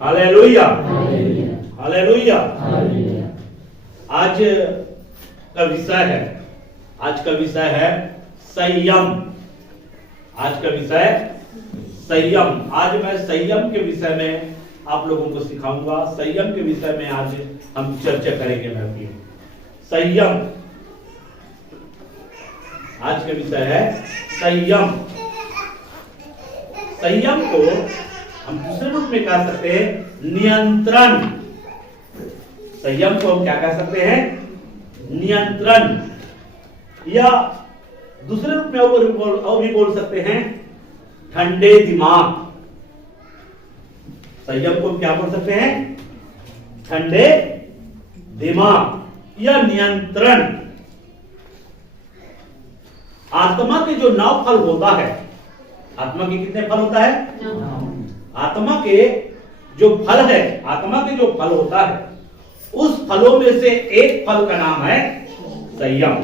Hallelujah, hallelujah. आज का विषय है संयम। आज का विषय संयम। आज मैं संयम के विषय में आप लोगों को सिखाऊंगा। संयम के विषय में आज हम चर्चा करेंगे। मैं संयम, आज का विषय है संयम। संयम को हम दूसरे रूप में कह सकते हैं नियंत्रण। संयम को हम क्या कह सकते हैं? नियंत्रण, या दूसरे रूप में और भी बोल सकते हैं ठंडे दिमाग। संयम को क्या बोल सकते हैं? ठंडे दिमाग या नियंत्रण। आत्मा के जो 9 फल होता है, आत्मा के कितने फल होता है? आत्मा के जो फल है, आत्मा के जो फल होता है, उस फलों में से एक फल का नाम है संयम।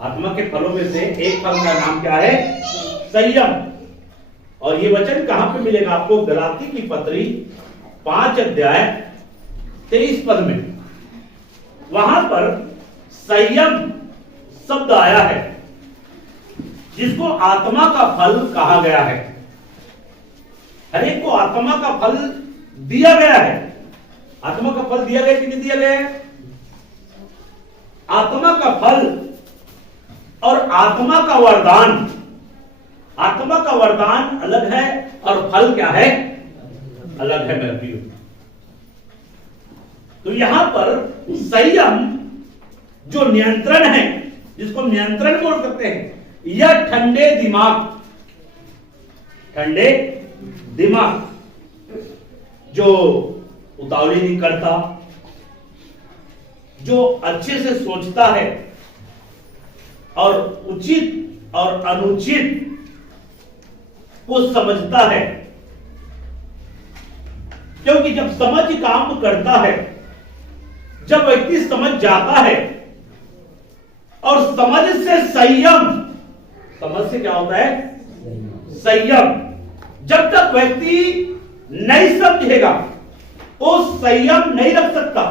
आत्मा के फलों में से एक फल का नाम क्या है? संयम। और ये वचन कहां पे मिलेगा आपको? गलाती की पत्री 5 अध्याय 23 पद में। वहां पर संयम शब्द आया है, जिसको आत्मा का फल कहा गया है। हर एक को आत्मा का फल दिया गया है। आत्मा का फल दिया गया कि नहीं दिया गया है? आत्मा का फल और आत्मा का वरदान, आत्मा का वरदान अलग है और फल क्या है? अलग है मेरे प्रियो। तो यहां पर संयम जो नियंत्रण है, जिसको नियंत्रण बोल सकते हैं, यह ठंडे दिमाग, ठंडे दिमाग जो उतावली नहीं करता, जो अच्छे से सोचता है और उचित और अनुचित को समझता है। क्योंकि जब समझ काम करता है, जब व्यक्ति समझ जाता है और समझ से संयम, समझ से क्या होता है? संयम। जब तक व्यक्ति नहीं समझेगा वो संयम नहीं रख सकता।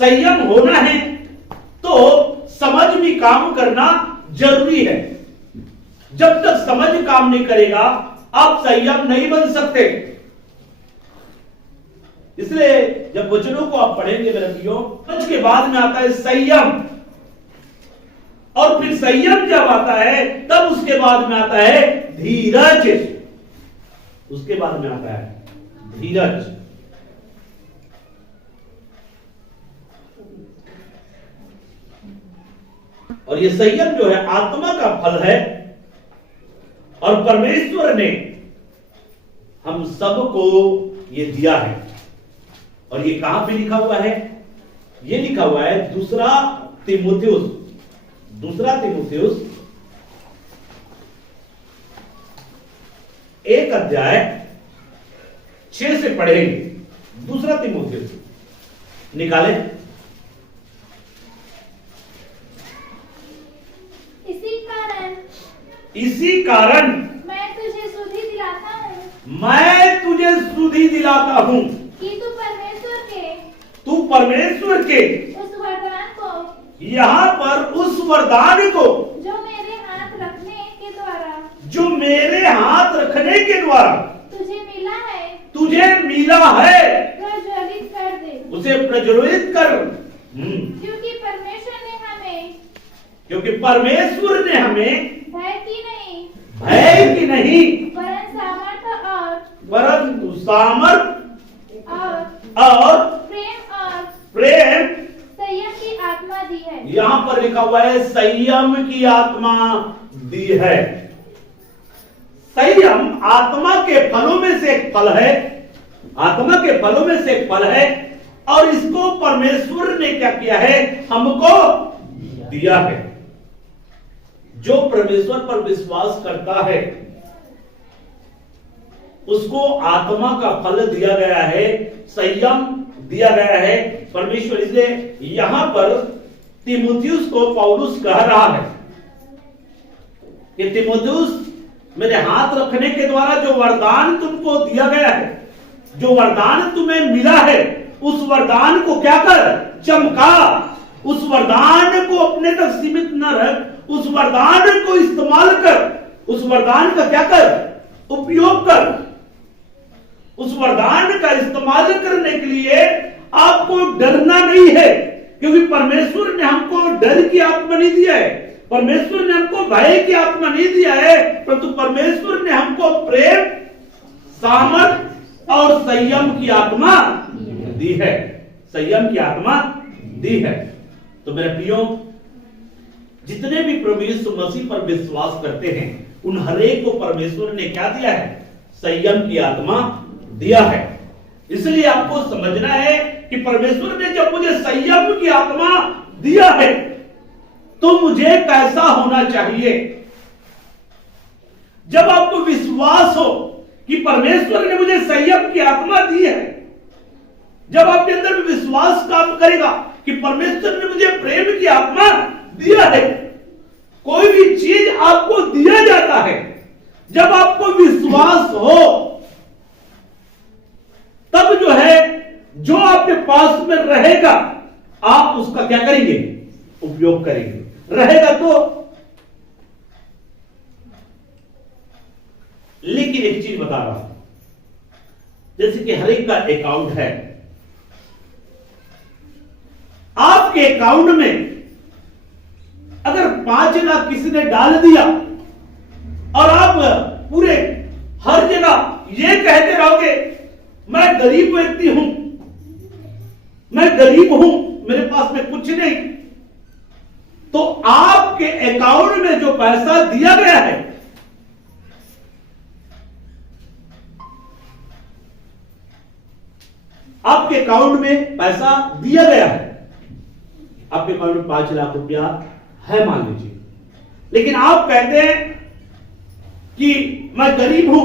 संयम होना है तो समझ भी काम करना जरूरी है। जब तक समझ काम नहीं करेगा आप संयम नहीं बन सकते। इसलिए जब वचनों को आप पढ़ेंगे मेरे भाइयों, समझ के बाद में आता है संयम, और फिर संयम जब आता है तब उसके बाद में आता है धीरज। उसके बाद में आता है धीरज। और ये संयम जो है आत्मा का फल है, और परमेश्वर ने हम सबको ये दिया है। और ये कहां पे लिखा हुआ है? ये लिखा हुआ है दूसरा तीमुथियुस 1 अध्याय 6 से पढ़ेंगे। दूसरा तीमुथियुस निकाले। इसी कारण मैं तुझे सुधि दिलाता हूं कि तू परमेश्वर के उस वरदान को, यहां पर उस वरदान को जो मेरे हाथ रखने के द्वारा तुझे मिला है प्रज्वलित कर दे। उसे प्रज्वलित कर। क्योंकि परमेश्वर ने हमें भय की नहीं परंतु सामर्थ और प्रेम संयम की आत्मा दी है। यहां पर लिखा हुआ है संयम की आत्मा दी है। संयम आत्मा के फलों में से एक फल है। आत्मा के फलों में से एक फल है, और इसको परमेश्वर ने क्या किया है? हमको दिया है। जो परमेश्वर पर विश्वास करता है उसको आत्मा का फल दिया गया है, संयम दिया गया है परमेश्वर। इसलिए यहां पर तीमुथियुस को पौलुस कह रहा है कि तीमुथियुस मेरे हाथ रखने के द्वारा जो वरदान तुमको दिया गया है, जो वरदान तुम्हें मिला है, उस वरदान को क्या कर, चमका। उस वरदान को अपने तक सीमित न रख, उस वरदान को इस्तेमाल कर, उस वरदान का क्या कर, उपयोग कर। उस वरदान का इस्तेमाल करने के लिए आपको डरना नहीं है, क्योंकि परमेश्वर ने हमको डर की आत्मा नहीं दिया है, परमेश्वर ने हमको भय की आत्मा नहीं दिया है, परंतु परमेश्वर ने हमको प्रेम, सामर्थ और संयम की आत्मा दी है, संयम की आत्मा दी है। तो मेरे प्रियो, जितने भी प्रभु यीशु मसीह पर विश्वास करते हैं, उन हरेक को परमेश्वर ने क्या दिया है, संयम की आत्मा दिया है। इसलिए आपको समझना है कि परमेश्वर ने जब मुझे संयम की आत्मा दिया है, तो मुझे कैसा होना चाहिए। जब आपको विश्वास हो कि परमेश्वर ने मुझे संयम की आत्मा दी है, जब आपके अंदर विश्वास काम करेगा कि परमेश्वर ने मुझे प्रेम की आत्मा दिया है, कोई भी चीज आपको दिया जाता है, जब आपको विश्वास हो, तब जो है, जो आपके पास में रहेगा, आप उसका क्या करेंगे, उपयोग करेंगे। रहेगा तो, लेकिन एक चीज बता रहा हूं, जैसे कि हर एक का अकाउंट है, आपके अकाउंट में अगर 5 लाख किसी ने डाल दिया और आप पूरे हर जगह ये कहते रहोगे, मैं गरीब व्यक्ति हूं, मैं गरीब हूं, मेरे पास में कुछ नहीं, तो आपके अकाउंट में जो पैसा दिया गया है, आपके अकाउंट में पैसा दिया गया है, आपके अकाउंट में 5 लाख रुपया है मान लीजिए, लेकिन आप कहते हैं कि मैं गरीब हूं,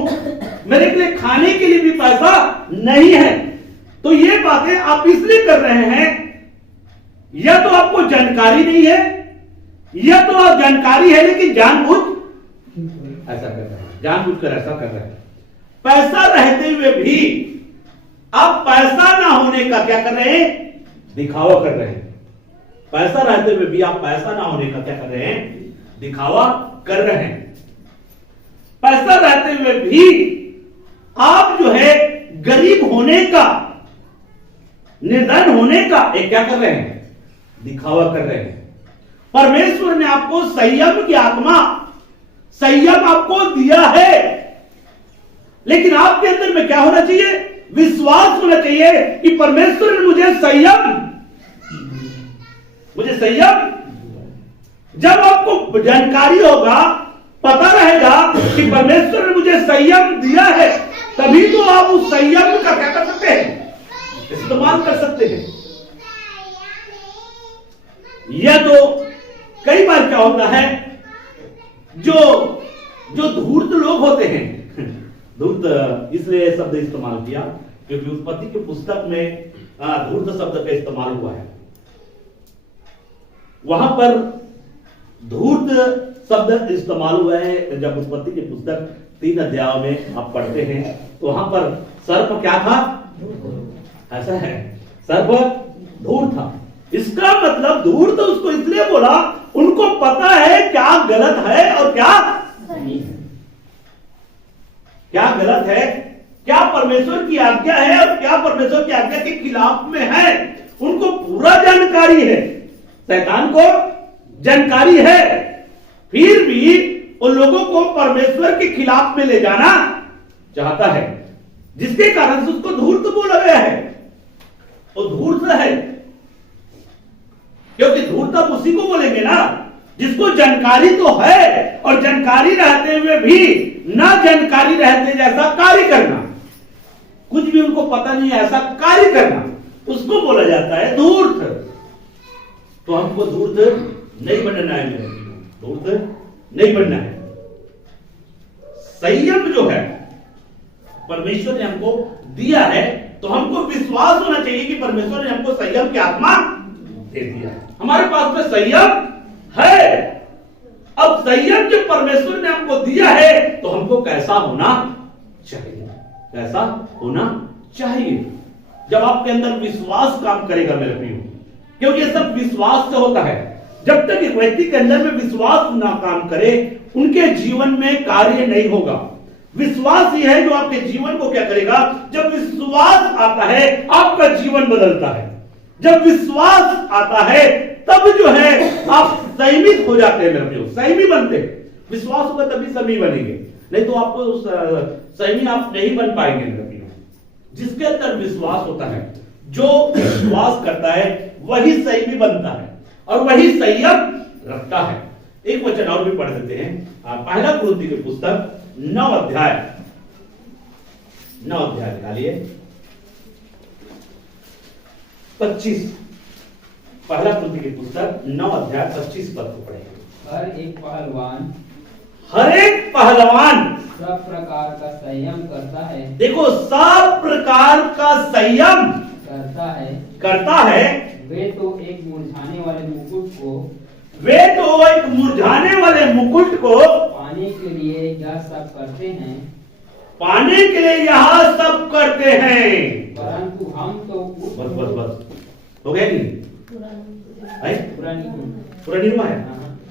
मेरे लिए खाने के लिए भी पैसा नहीं है, तो ये बातें आप इसलिए कर रहे हैं, या तो आपको जानकारी नहीं है, या तो आप जानकारी है लेकिन जानबूझ ऐसा कर रहे हैं, जानबूझकर ऐसा कर रहे हैं। पैसा रहते हुए भी आप पैसा ना होने का क्या कर रहे हैं, दिखावा कर रहे हैं। पैसा रहते हुए भी आप पैसा ना होने का क्या कर रहे हैं, दिखावा कर रहे हैं। पैसा रहते हुए भी आप जो है गरीब होने का, निर्धन होने का एक क्या कर रहे हैं, दिखावा कर रहे हैं। परमेश्वर ने आपको संयम की आत्मा, संयम आपको दिया है, लेकिन आपके अंदर में क्या होना चाहिए, विश्वास होना चाहिए कि परमेश्वर ने मुझे संयम, मुझे संयम। जब आपको जानकारी होगा, पता रहेगा कि परमेश्वर ने मुझे संयम दिया है, तभी तो आप उस संयम का क्या कर सकते हैं, इस्तेमाल कर सकते हैं। यह तो कई बार क्या होता है, जो धूर्त लोग होते हैं, धूर्त इसलिए शब्द इस्तेमाल किया क्योंकि उत्पत्ति की पुस्तक में धूर्त शब्द का इस्तेमाल हुआ है। वहां पर धूर्त शब्द इस्तेमाल हुआ है। जब उत्पत्ति की पुस्तक 3 अध्याय में आप पढ़ते हैं, तो वहां पर सर्प क्या था, ऐसा है, सर्प धूर्त था। इसका मतलब धूर्त उसको इसलिए बोला, उनको पता है क्या गलत है और क्या सही है, क्या गलत है, क्या परमेश्वर की आज्ञा है और क्या परमेश्वर की आज्ञा के खिलाफ में है, उनको पूरा जानकारी है। शैतान को जानकारी है, फिर भी उन लोगों को परमेश्वर के खिलाफ में ले जाना चाहता है, जिसके कारण से उसको धूर्त बोला गया है। वो धूर्त है, क्योंकि धूर्त आप उसी को बोलेंगे ना जिसको जानकारी तो है, और जानकारी रहते हुए भी ना जानकारी रहते जैसा कार्य करना, कुछ भी उनको पता नहीं है ऐसा कार्य करना, उसको बोला जाता है धूर्त। तो हमको धूर्त नहीं बनना है, धूर्त नहीं बनना है। संयम जो है परमेश्वर ने हमको दिया है, तो हमको विश्वास होना चाहिए कि परमेश्वर ने हमको संयम की आत्मा दे दिया है, हमारे पास में संयम है। अब संयम जब परमेश्वर ने हमको दिया है तो हमको कैसा होना चाहिए? कैसा होना चाहिए? जब आपके अंदर विश्वास काम करेगा मेरे प्रियो, क्योंकि ये सब विश्वास से होता है। जब तक एक व्यक्ति के अंदर में विश्वास ना काम करे, उनके जीवन में कार्य नहीं होगा। विश्वास ही है जो आपके जीवन को क्या करेगा? जब विश्वास आता है आपका जीवन बदलता है। जब विश्वास आता है तब जो है आप संयमित हो जाते हैं मेरे प्रियो, संयमी बनते हैं। विश्वास होगा तभी संयमी बनेंगे, नहीं तो आपको संयमी आप नहीं बन पाएंगे मेरे प्रियो। जिसके अंदर विश्वास होता है, जो विश्वास करता है वही संयमी बनता है और वही संयम रखता है। एक वचन और भी पढ़ देते हैं, पहला कुरिन्थी की पुस्तक 9 अध्याय निकालिए 25। पहला कुरिन्थी की पुस्तक 9 अध्याय 25 पद को पढ़ेंगे। हर एक पहलवान सब प्रकार का संयम करता है। देखो, सब प्रकार का संयम करता है। वे तो एक मुरझाने वाले मुकुट को पाने के लिए यह सब करते हैं। परंतु हम तो बस हो गया नहीं? पूरा नहीं हुआ है?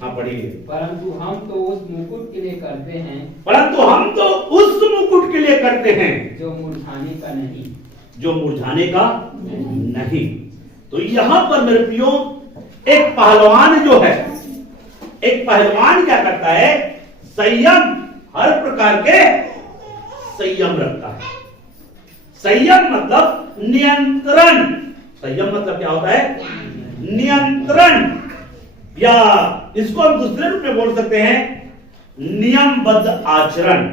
हाँ, पढ़िए। परंतु हम तो उस मुकुट के लिए करते हैं जो मुरझाने का नहीं। तो यहां पर मेरे प्रियो, एक पहलवान जो है, एक पहलवान क्या करता है? संयम, हर प्रकार के संयम रखता है। संयम मतलब नियंत्रण। संयम मतलब क्या होता है? नियंत्रण, या इसको हम दूसरे रूप में बोल सकते हैं नियमबद्ध आचरण।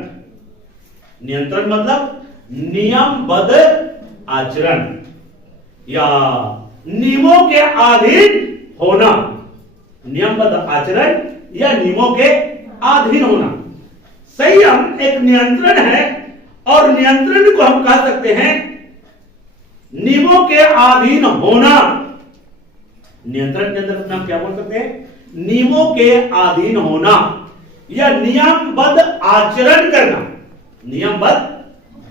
नियंत्रण मतलब नियमबद्ध आचरण या नियमों के अधीन होना। नियमबद्ध आचरण या नियमों के अधीन होना। संयम एक नियंत्रण है और नियंत्रण को हम कह सकते हैं नियमों के अधीन होना। नियंत्रण के अंदर हम क्या बोल सकते हैं? नियमों के अधीन होना या नियमबद्ध आचरण करना। नियमबद्ध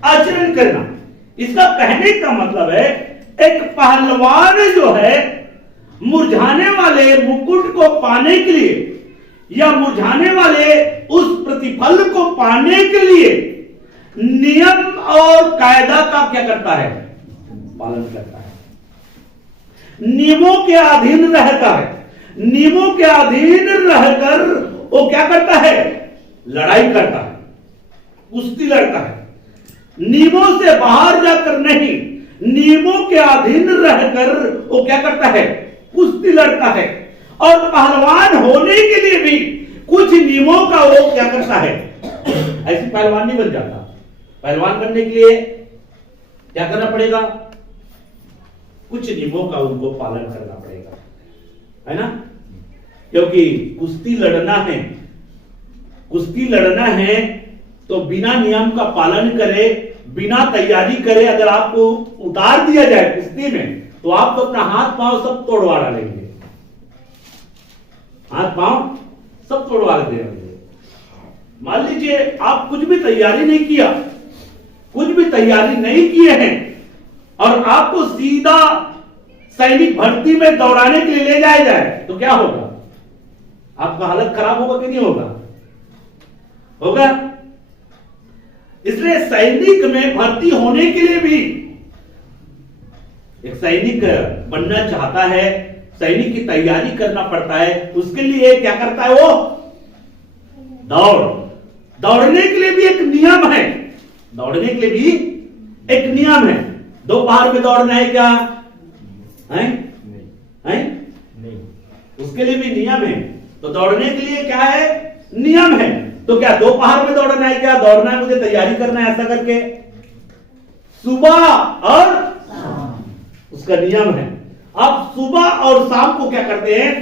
आचरण करना, इसका कहने का मतलब है एक पहलवान जो है मुरझाने वाले मुकुट को पाने के लिए या मुरझाने वाले उस प्रतिफल को पाने के लिए नियम और कायदा का क्या करता है? पालन करता है। नियमों के अधीन रहता है। नियमों के अधीन रहकर वो क्या करता है? लड़ाई करता है, कुश्ती लड़ता है। नियमों से बाहर जाकर नहीं, नियमों के अधीन रहकर वो क्या करता है? कुश्ती लड़ता है। और पहलवान होने के लिए भी कुछ नियमों का वो क्या करता है? ऐसी पहलवान नहीं बन जाता। पहलवान बनने के लिए क्या करना पड़ेगा? कुछ नियमों का उनको पालन करना पड़ेगा, है ना? क्योंकि कुश्ती लड़ना है तो बिना नियम का पालन करे, बिना तैयारी करे अगर आपको उतार दिया जाए कुश्ती में, तो आप तो अपना हाथ पांव सब तोड़वा डालेंगे। हाथ पांव सब तोड़वा देंगे। मान लीजिए आप कुछ भी तैयारी नहीं किया, कुछ भी तैयारी नहीं किए हैं और आपको सीधा सैनिक भर्ती में दौड़ाने के लिए ले जाया जाए तो क्या होगा? आपका हालत खराब होगा कि नहीं होगा? होगा। इसलिए सैनिक में भर्ती होने के लिए भी एक सैनिक बनना चाहता है, सैनिक की तैयारी करना पड़ता है। उसके लिए क्या करता है? वो दौड़ने के लिए भी एक नियम है। दौड़ने के लिए भी एक नियम है। दोपहर में दौड़ना है क्या? नहीं। उसके लिए भी नियम है। तो दौड़ने के लिए क्या है? नियम है। तो क्या दोपहर में दौड़ना है क्या? दौड़ना है, मुझे तैयारी करना है ऐसा करके। सुबह और उसका नियम है। आप सुबह और शाम को क्या करते हैं?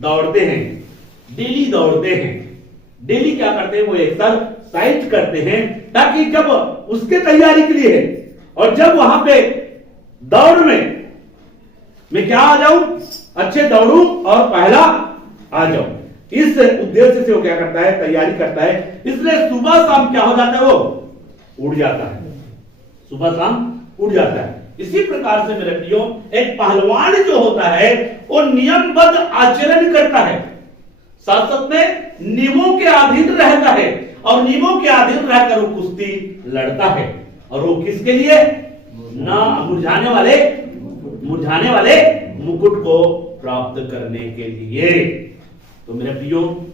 दौड़ते हैं। डेली दौड़ते हैं। डेली क्या करते हैं? वो एक्सरसाइज करते हैं ताकि जब उसके तैयारी के लिए है और जब वहां पे दौड़ में मैं क्या आ जाऊं? अच्छे दौड़ूं और पहला आ जाऊं। इस उद्देश्य से वो क्या करता है, तैयारी करता है। इसलिए सुबह शाम क्या हो जाता है, वो उड़ जाता है, सुबह शाम उड़ जाता है। इसी प्रकार से मेरे प्रियो, एक पहलवान जो होता है वो नियमबद्ध आचरण करता है, साथ साथ में नियमों के अधीन रहता है, और नियमों के अधीन रहकर वो कुश्ती लड़ता है। और वो किसके लिए? ना मुरझाने वाले मुकुट को प्राप्त करने के लिए। तो मेरे प्रियो,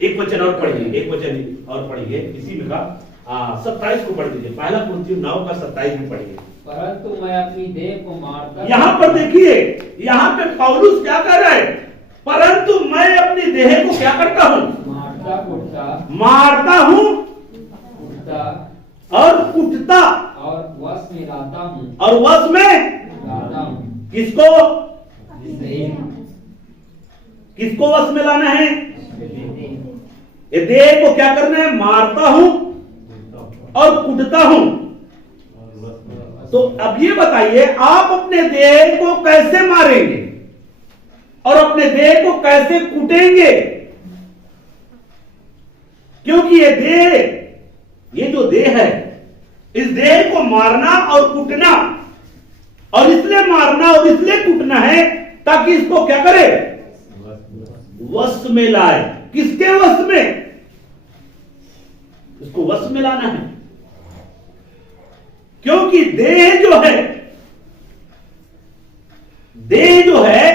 एक वचन और पढ़िए इसी में का 27 को पढ़ दीजिए। पहला कुरिन्थियों 9 का 27 में पढ़िए। परंतु मैं अपनी देह को मारता, यहां पर देखिए, यहां पे पौलुस क्या कर रहा है? परंतु मैं अपनी देह को क्या करता हूं? मारता हूं और कुटता और वश में लाता हूं, और वश में लाता हूं। किसको वश में लाना है? ये देह को क्या करना है? मारता हूं और कुटता हूं। तो अब ये बताइए, आप अपने देह को कैसे मारेंगे और अपने देह को कैसे कूटेंगे? क्योंकि ये जो देह है, इस देह को मारना और कूटना, और इसलिए मारना और इसलिए कूटना है ताकि इसको क्या करे? वश में लाए। किसके वश में? इसको वश में लाना है। क्योंकि देह जो है,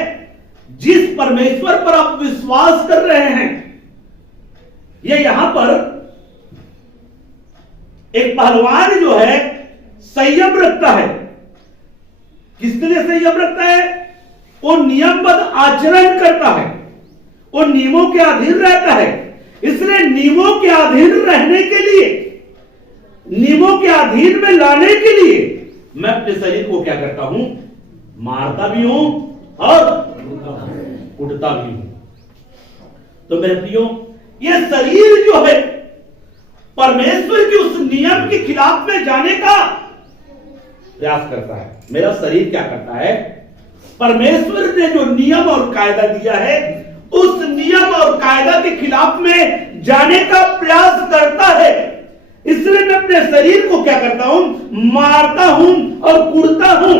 जिस परमेश्वर पर आप विश्वास कर रहे हैं, ये यहां पर एक पहलवान जो है संयम रखता है। किसके लिए संयम रखता है? वो नियमबद्ध आचरण करता है, वो नियमों के अधीन रहता है। इसलिए नियमों के अधीन रहने के लिए, नियमों के अधीन में लाने के लिए मैं अपने शरीर को क्या करता हूं? मारता भी हूं और उठता भी हूं। तो मेरे प्रियो, ये शरीर जो है परमेश्वर के उस नियम के खिलाफ में जाने का प्रयास करता है। मेरा शरीर क्या करता है? परमेश्वर ने जो नियम और कायदा दिया है, उस नियम और कायदा के खिलाफ में जाने का प्रयास करता है। इसलिए मैं अपने शरीर को क्या करता हूं? मारता हूं और कुड़ता हूं,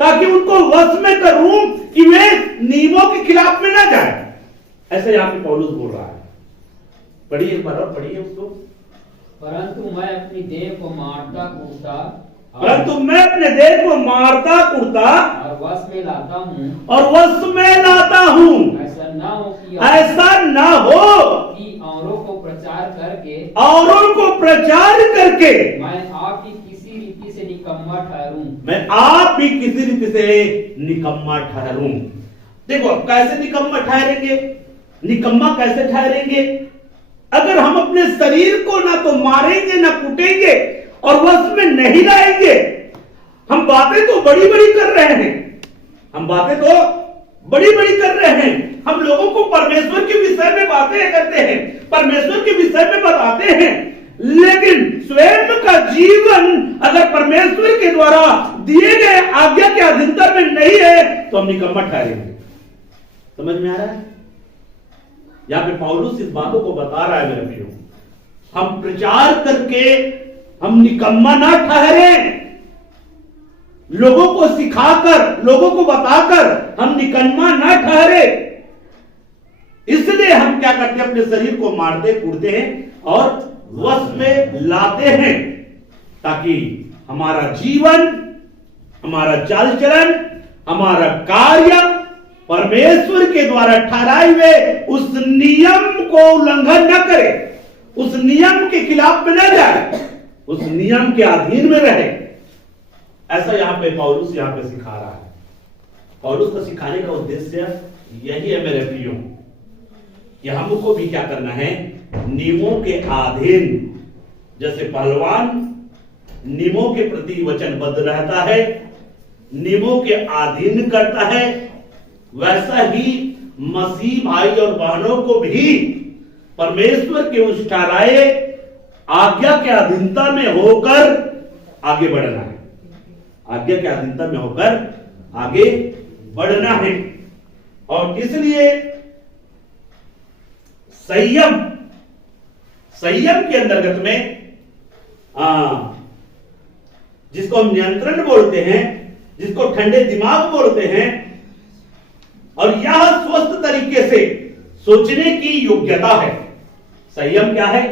ताकि उनको वश में करूं कि वे नियमों के खिलाफ में ना जाए। ऐसा यहां पे पौलुस बोल रहा है। पढ़िए एक बार और पढ़िए उसको। परंतु मैं अपनी देह को मारता कूटता और वश में लाता हूं, ऐसा ना हो कि औरों को प्रचार करके मैं आप ही किसी रीति से निकम्मा ठहरूं। देखो, अब कैसे निकम्मा ठहरेंगे? निकम्मा कैसे ठहरेंगे? अगर हम अपने शरीर को ना तो मारेंगे ना कूटेंगे और वश में नहीं लाएंगे। हम बातें तो बड़ी बड़ी कर रहे हैं, हम लोगों को परमेश्वर के विषय में बातें करते हैं, परमेश्वर के विषय में बताते हैं, लेकिन स्वयं का जीवन अगर परमेश्वर के द्वारा दिए गए आज्ञा के अधीनता में नहीं है तो हम निकम्मा ठहरेंगे। समझ में आ रहा है? यहां पे पौलुस इस बातों को बता रहा है मेरे प्रियो, हम प्रचार करके हम निकम्मा ना ठहरे, लोगों को सिखाकर, लोगों को बताकर हम निकम्मा ना ठहरे। इसलिए हम क्या करते हैं? अपने शरीर को मारते कूटते हैं और वश में लाते हैं, ताकि हमारा जीवन, हमारा चाल चलन, हमारा कार्य परमेश्वर के द्वारा ठहराए हुए उस नियम को उल्लंघन न करे, उस नियम के खिलाफ में न जाए, उस नियम के अधीन में रहे। ऐसा यहां पे पौलुस यहां पे सिखा रहा है। पौलुस का सिखाने का उद्देश्य यही है मेरे प्रियो, कि हमको भी क्या करना है? नियमों के अधीन, जैसे पहलवान नियमों के प्रति वचनबद्ध रहता है, नियमों के अधीन करता है, वैसा ही मसीह भाई और बहनों को भी परमेश्वर के उस ठहराए आज्ञा के अधीनता में होकर आगे बढ़ना है। आज्ञा के अधीनता में होकर आगे बढ़ना है। और इसलिए संयम, संयम के अंतर्गत में जिसको हम नियंत्रण बोलते हैं, जिसको ठंडे दिमाग बोलते हैं, और यह स्वस्थ तरीके से सोचने की योग्यता है। संयम क्या है?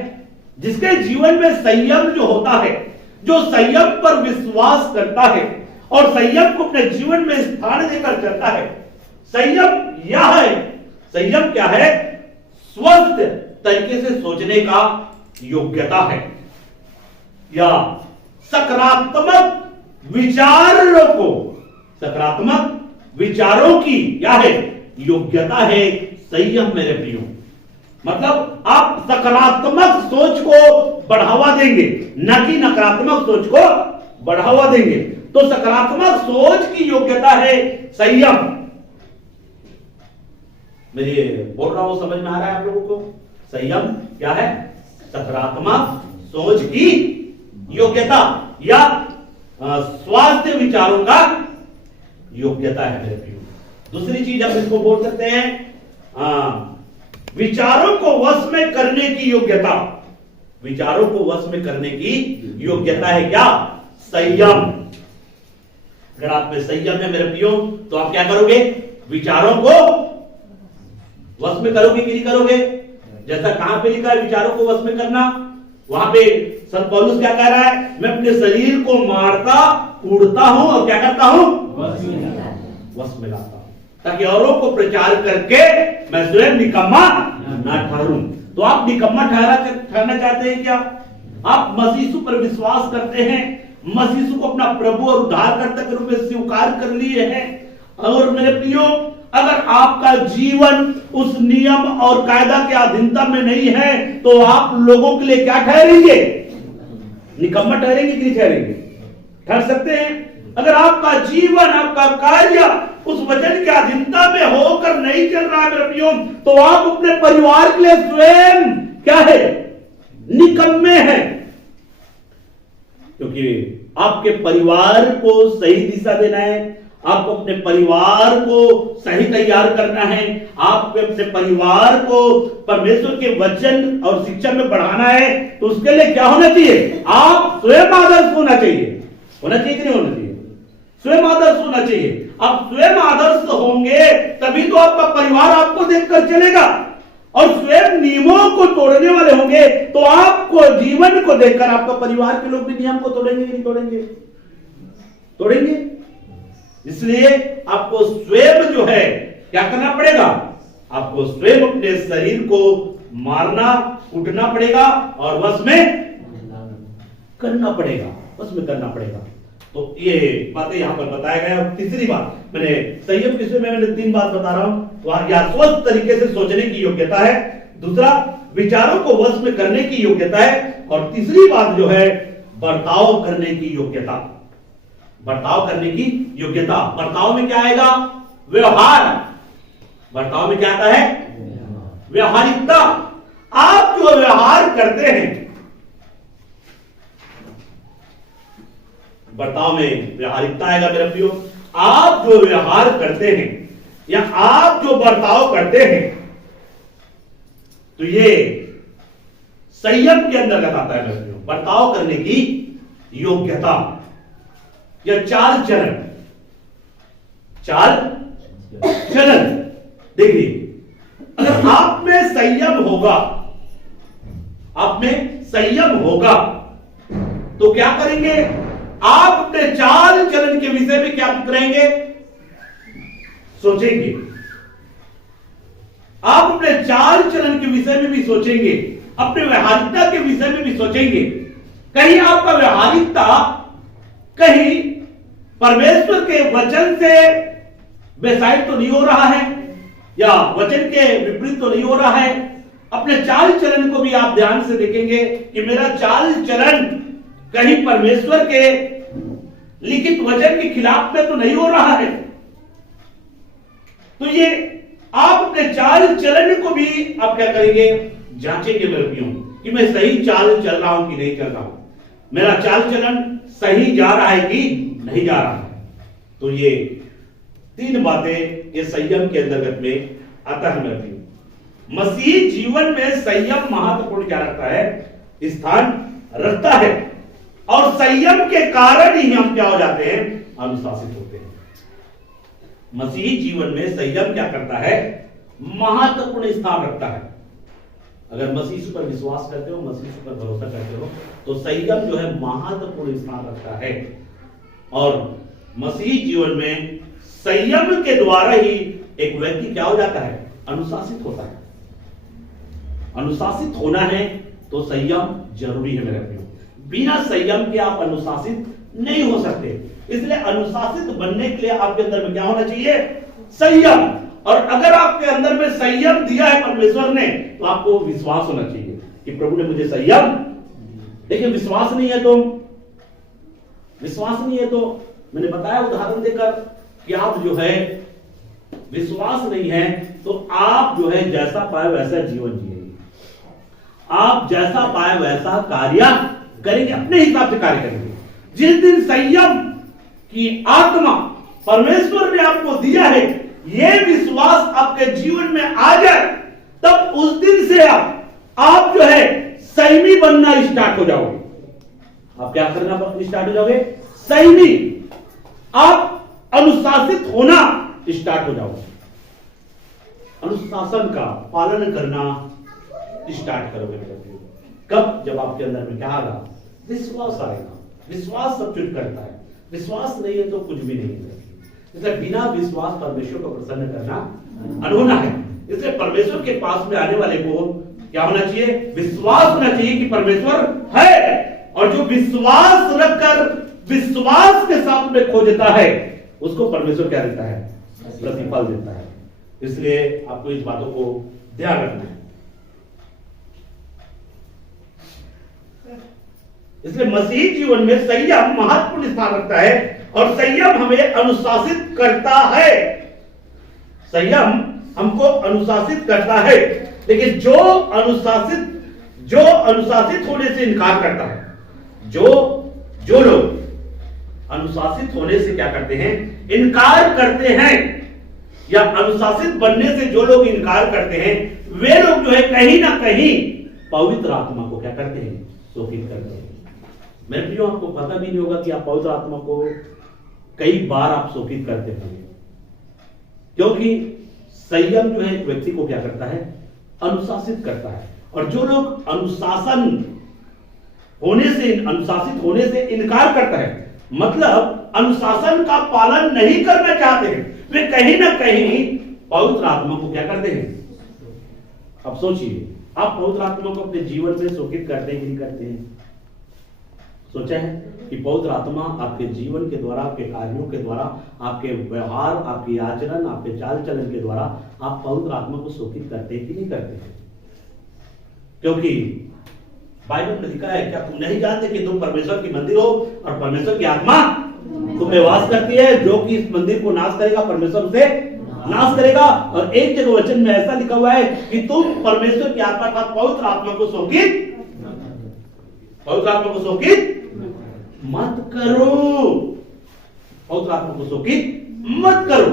जिसके जीवन में संयम जो होता है, जो संयम पर विश्वास करता है और संयम को अपने जीवन में स्थान देकर चलता है। संयम यह है, संयम क्या है? स्वस्थ तरीके से सोचने का योग्यता है, या सकारात्मक विचारों को, सकारात्मक विचारों की क्या है? योग्यता है संयम मेरे प्रियो। मतलब आप सकारात्मक सोच को बढ़ावा देंगे, न कि नकारात्मक सोच को बढ़ावा देंगे। तो सकारात्मक सोच की योग्यता है संयम। मेरी बोल रहा हूं, समझ में आ रहा है आप लोगों को? संयम क्या है? सकारात्मक सोच की योग्यता या स्वास्थ्य विचारों का योग्यता है मेरे प्रियो। दूसरी चीज हम इसको बोल सकते हैं विचारों को वश में करने की योग्यता। विचारों को वश में करने की योग्यता है क्या? संयम। अगर आप में संयम है मेरे प्रियो, तो आप क्या करोगे? विचारों को वश में करोगे कि नहीं करोगे? जैसा कहां पे लिखा है विचारों को वश में करना, वहां पे संत पौलुस क्या कह रहा है? मैं अपने शरीर को मारता कूड़ता हूं और क्या करता हूं? वश में लाता हूं, ताकि औरों को प्रचार करके मैं स्वयं निकम्मा ना ठहरूं। तो आप निकम्मा ठहरना चाहते हैं क्या? आप मसीह यीशु पर विश्वास करते हैं, मसीह यीशु को अपना प्रभु और उद्धारकर्ता के रूप में स्वीकार कर लिए हैं, और मेरे प्रियो अगर आपका जीवन उस नियम और कायदा के अधीनता में नहीं है, तो आप लोगों के लिए क्या ठहरेंगे? निकम्मा ठहरेंगे कि नहीं ठहरेंगे? ठहर सकते हैं। अगर आपका जीवन, आपका कार्य उस वचन के अधीनता में होकर नहीं चल रहा है मेरे प्रियो, तो आप अपने परिवार के लिए स्वयं क्या है? निकम्मे हैं। क्योंकि आपके परिवार को सही दिशा देना है, आपको अपने परिवार को सही तैयार करना है, आपको अपने परिवार को परमेश्वर के वचन और शिक्षा में बढ़ाना है, तो उसके लिए क्या होना चाहिए? आप स्वयं आदर्श होना चाहिए। होना चाहिए कि नहीं होना चाहिए? स्वयं आदर्श होना चाहिए। आप स्वयं आदर्श होंगे तभी तो आपका परिवार आपको देखकर चलेगा, और स्वयं नियमों को तोड़ने वाले होंगे तो आपको जीवन को देखकर आपका परिवार के लोग भी नियम को तोड़ेंगे कि नहीं तोड़ेंगे? तोड़ेंगे। इसलिए आपको स्वयं जो है क्या करना पड़ेगा? आपको स्वयं अपने शरीर को मारना, कूटना पड़ेगा और वश में करना पड़ेगा, वश में करना पड़ेगा। तो ये बातें यहां पर बताया गया। तीसरी बात, मैंने संयम किस में मैंने 3 बात बता रहा हूं। या स्वस्थ तरीके से सोचने की योग्यता है, दूसरा विचारों को वश में करने की योग्यता है, और तीसरी बात जो है बर्ताव करने की योग्यता। बर्ताव करने की योग्यता। बर्ताव में क्या आएगा? व्यवहार। बर्ताव में क्या आता है? व्यवहारिकता। आप जो व्यवहार करते हैं, बर्ताव में व्यवहारिकता आएगा मेरे प्रियो। आप जो व्यवहार करते हैं या आप जो बर्ताव करते हैं, तो ये संयम के अंतर्गत आता है मेरे प्रियो। बर्ताव करने की योग्यता या चाल चलन। चाल चलन देखिए, अगर आप में संयम होगा, आप में संयम होगा, तो क्या करेंगे? आप अपने चाल चलन के विषय में क्या करेंगे? सोचेंगे। आप अपने चाल चलन के विषय में भी सोचेंगे, अपने व्यवहारिकता के विषय में भी सोचेंगे। कहीं आपका व्यवहारिकता कहीं परमेश्वर के वचन से बेसाइड तो नहीं हो रहा है, या वचन के विपरीत तो नहीं हो रहा है। अपने चाल चलन को भी आप ध्यान से देखेंगे कि मेरा चाल चलन कहीं परमेश्वर के लिखित वचन के खिलाफ में तो नहीं हो रहा है। तो ये आप अपने चाल चलन को भी आप क्या करेंगे? जांचेंगे मेरे प्रियो कि मैं सही चाल चल रहा हूं कि नहीं चल रहा हूं, मेरा चाल चलन सही जा रहा है कि नहीं जा रहा है। तो ये 3 बातें ये संयम के अंतर्गत में आता है मेरे प्रियो। मसीही जीवन में संयम महत्वपूर्ण क्या रखता है, स्थान रखता है। और संयम के कारण ही हम क्या हो जाते हैं, अनुशासित होते हैं। मसीही जीवन में संयम क्या करता है, महत्वपूर्ण स्थान रखता है। अगर मसीह पर विश्वास करते हो, मसीह पर भरोसा करते हो, तो संयम जो है महत्वपूर्ण स्थान रखता है। और मसीही जीवन में संयम के द्वारा ही एक व्यक्ति क्या हो जाता है, अनुशासित होता है। अनुशासित होना है तो संयम जरूरी है मेरे भाइयों। बिना संयम के आप अनुशासित नहीं हो सकते। इसलिए अनुशासित बनने के लिए आपके अंदर में क्या होना चाहिए, संयम। और अगर आपके अंदर में संयम दिया है परमेश्वर ने, तो आपको विश्वास होना चाहिए कि प्रभु ने मुझे संयम। देखिए विश्वास नहीं है तो मैंने बताया उदाहरण देकर कि आप जो है विश्वास नहीं है तो आप जो है जैसा पाए वैसा जीवन जिएंगे, आप जैसा पाए वैसा कार्य करेंगे, अपने हिसाब से कार्य करेंगे। जिस दिन संयम की आत्मा परमेश्वर ने आपको दिया है, यह विश्वास आपके जीवन में आ जाए, तब उस दिन से आप जो है संयमी बनना स्टार्ट हो जाओगे। आप क्या करना स्टार्ट हो जाओगे, संयमी। आप अनुशासित होना स्टार्ट हो जाओगे, अनुशासन का पालन करना स्टार्ट करोगे। कब, जब आपके अंदर में क्या आएगा, विश्वास आएगा। विश्वास सब कुछ करता है, विश्वास नहीं है तो कुछ भी नहीं है। इसलिए बिना विश्वास परमेश्वर को प्रसन्न करना अनहोना है। इसलिए परमेश्वर के पास में आने वाले को क्या होना चाहिए, विश्वास होना चाहिए कि परमेश्वर है। और जो विश्वास रखकर विश्वास के साथ में खोजता है, उसको परमेश्वर क्या देता है, प्रतिफल देता है। इसलिए आपको इस बातों को ध्यान रखना है। इसलिए मसीही जीवन में संयम महत्वपूर्ण स्थान रखता है और संयम हमें अनुशासित करता है। संयम हमको अनुशासित करता है। लेकिन जो अनुशासित होने से इनकार करता है, जो लोग अनुशासित होने से क्या करते हैं, इनकार करते हैं, या अनुशासित बनने से जो लोग इनकार करते हैं, वे लोग जो है कहीं ना कहीं पवित्र आत्मा को क्या करते हैं, शोषित करते हैं। मेरे प्रियो, आपको पता भी नहीं होगा कि आप पवित्र आत्मा को कई बार आप शोषित करते होंगे, क्योंकि संयम जो है एक व्यक्ति को क्या करता है, अनुशासित करता है। और जो लोग अनुशासित होने से इनकार करता है, मतलब अनुशासन का पालन नहीं करना चाहते हैं, वे कहीं ना कहीं पवित्र आत्मा को क्या करते हैं। अब सोचिए, आप पवित्र आत्मा को अपने जीवन में शोषित करते हैं कि नहीं करते हैं? सोचा है कि पवित्र आत्मा आपके जीवन के द्वारा, आपके कार्यों के द्वारा, आपके व्यवहार, आपकी आचरण, आपके चाल चलन के द्वारा आप पवित्र आत्मा को शोषित करते हैं कि नहीं करते हैं? क्योंकि बाइबल में लिखा है, क्या तुम नहीं जानते कि तुम परमेश्वर की मंदिर हो और परमेश्वर की आत्मा तुम में वास करती है? जो कि इस मंदिर को नाश करेगा, परमेश्वर उसे नाश करेगा। और एक जगह वचन में ऐसा लिखा हुआ है कि तुम परमेश्वर की आत्मा का पवित्र आत्मा को शोषित मत करो। पवित्र आत्मा को शोषित मत करो।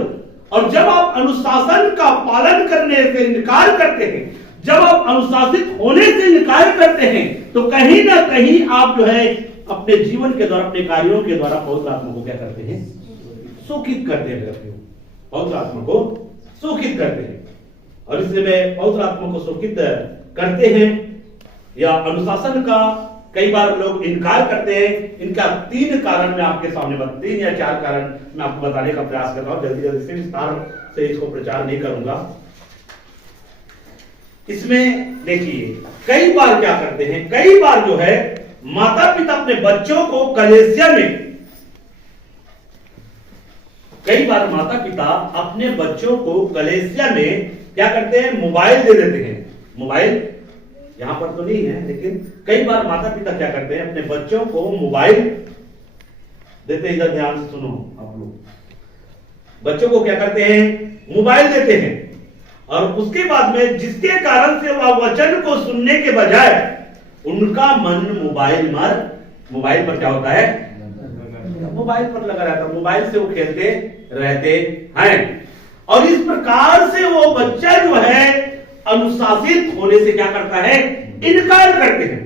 और जब आप अनुशासन का पालन करने से इनकार करते हैं, जब आप अनुशासित होने से इनकार करते हैं, तो कहीं ना कहीं आप जो है अपने जीवन के द्वारा, अपने कार्यों के द्वारा पवित्र आत्मा को क्या करते हैं, शोषित करते हैं। पवित्र आत्मा को शोषित करते हैं। और इसलिए वे पवित्र आत्मा को शोषित करते हैं या अनुशासन का कई बार लोग इनकार करते हैं। इनका 3 कारण मैं आपके सामने 3 या 4 कारण मैं आपको बताने का प्रयास कर रहा हूं। जल्दी से विस्तार से इसको प्रचार नहीं करूंगा। इसमें देखिए, कई बार क्या करते हैं, कई बार जो है माता पिता अपने बच्चों को कलीसिया में, कई बार माता पिता अपने बच्चों को कलीसिया में क्या करते हैं, मोबाइल दे देते हैं। मोबाइल यहां पर तो नहीं है, लेकिन कई बार माता पिता क्या करते हैं, अपने बच्चों को मोबाइल देते हैं। इधर ध्यान से सुनो आप लोग। बच्चों को क्या करते हैं, मोबाइल देते हैं। और उसके बाद में जिसके कारण से वह वचन को सुनने के बजाय उनका मन मोबाइल पर क्या होता है, मोबाइल पर लगा रहता है। मोबाइल से वो खेलते रहते हैं। और इस प्रकार से वो बच्चा जो है अनुशासित होने से क्या करता है, इनकार करते हैं।